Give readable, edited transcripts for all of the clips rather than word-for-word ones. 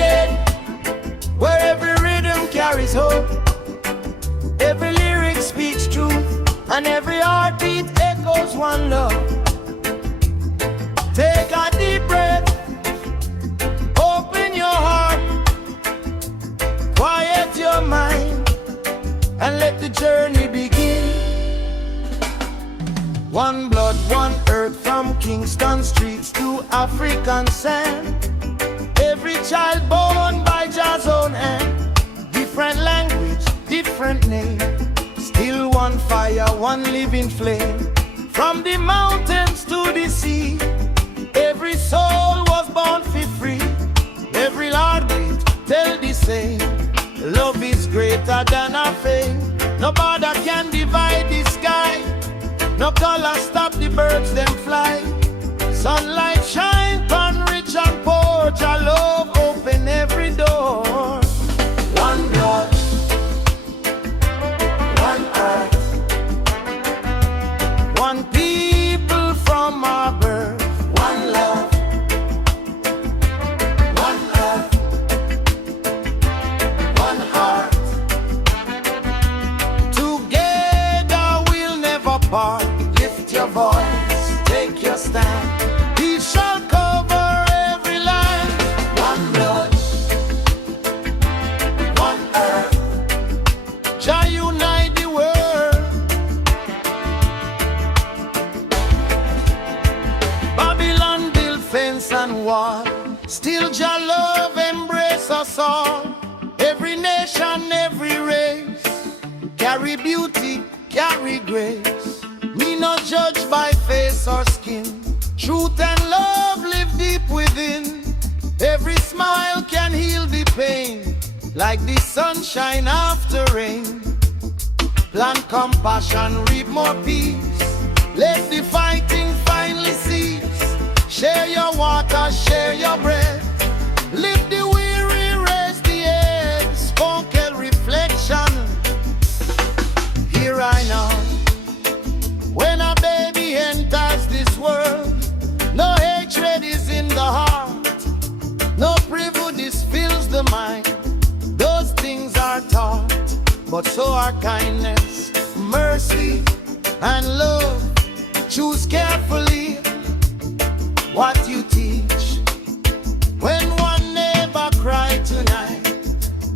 again, where every rhythm carries hope, every lyric speaks truth, and every heartbeat echoes one love. Take a deep breath, open your heart, quiet your mind, and let the journey begin. One blood, one earth, from Kingston streets to African sand. Every child born by Jah's own hand. Different language, different name, still one fire, one living flame. From the mountains to the sea, every soul was born for free. Every heartbeat tell the same: love is greater than our fame. No border can divide the sky, no color stop the birds them fly. Sunlight shine on rich and poor, Jah love open every door. One blood, one earth, one people from our birth. One love, one earth, one heart. Together we'll never part. Lift your voice, take your stand. He shall cover every land. One blood, one earth. Jah unite the world. Babylon build fence and wall, still Jah love embrace us all. Every nation, every race, carry beauty, carry grace. We not judge by face or skin. Truth and love live deep within. Every smile can heal the pain, like the sunshine after rain. Plant compassion, reap more peace. Let the fighting finally cease. Share your water, share your breath. Lift the weary, raise the head. Spoken reflection. Here I know. When a baby enters this world, no hatred is in the heart, no prejudice fills the mind. Those things are taught, but so are kindness, mercy, and love. Choose carefully what you teach. When one neighbor cry tonight,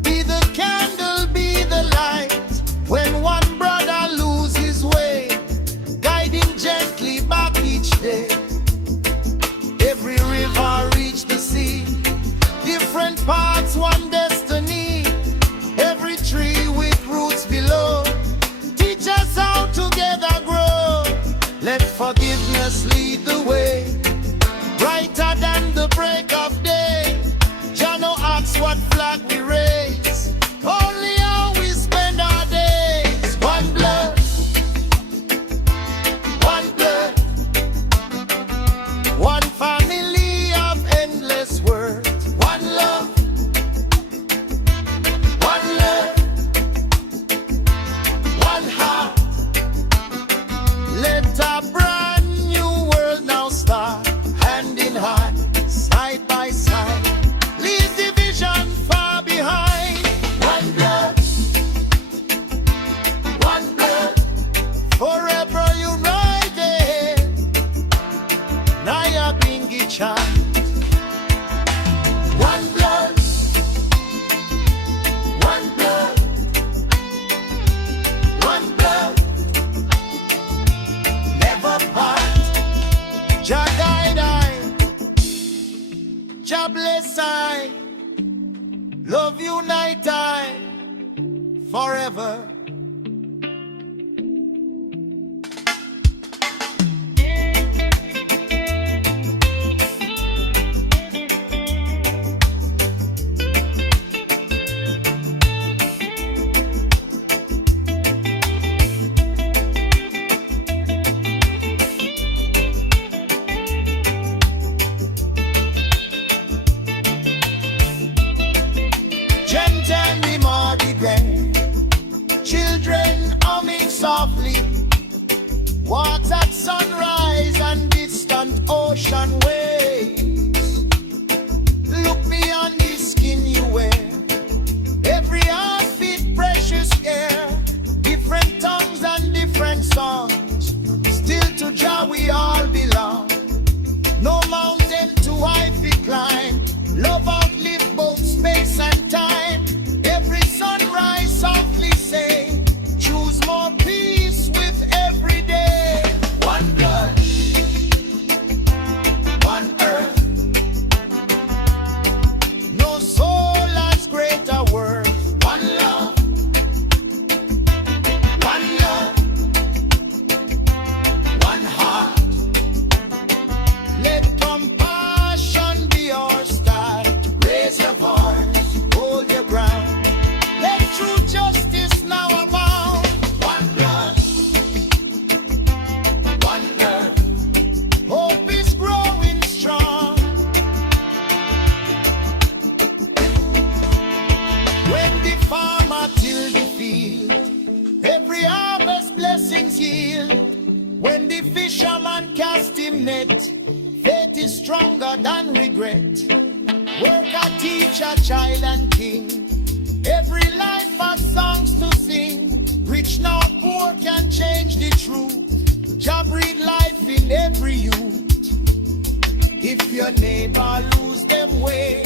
be the candle, be the light. When one brother lose his way, guide him gently back each day. Every river reach the sea, different paths, one destiny. Every tree with roots below, teach us how together grow. Let forgiveness lead the way, brighter than the break of day. Jah no asks what flag we raise, only how we spend our days. One blood, one blood, one family of endless words. One love, one love, one heart. Let a brand new world now start, hand in hand, side by side. Leave division far behind. One blood, forever united. Naya Bingi chant. One blood, one blood, one blood, never part. Jah guide I, Jah bless I, love unite I, forever. Children humming softly, walks at sunrise and distant ocean waves. Look beyond the skin Every harvest blessings yield. When the fisherman cast him net, faith is stronger than regret. Work a teacher, child and king. Every life has songs to sing. Rich now poor can change the truth. Jah breathe life in every youth. If your neighbor lose them way,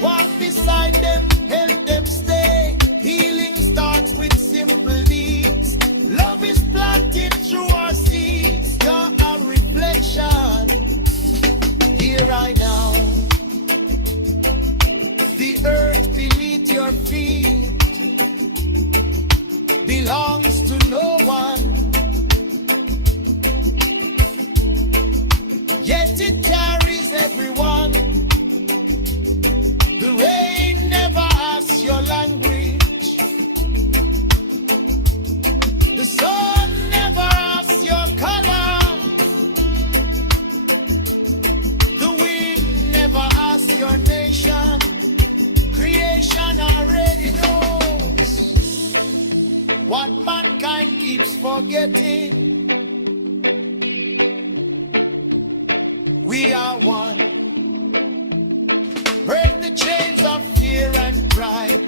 walk beside them, help them stay. Healing starts with simple deeds. Love is planted through our seeds. You're a reflection. Here I now. The earth beneath your feet belongs to no one, yet it carries everyone. The rain never asks your language. The sun never asks your color. The wind never asks your nation. Creation already knows what mankind keeps forgetting. We are one. Break the chains of fear and pride.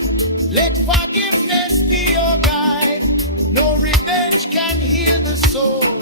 Let forgiveness be your guide. No revenge can heal the soul.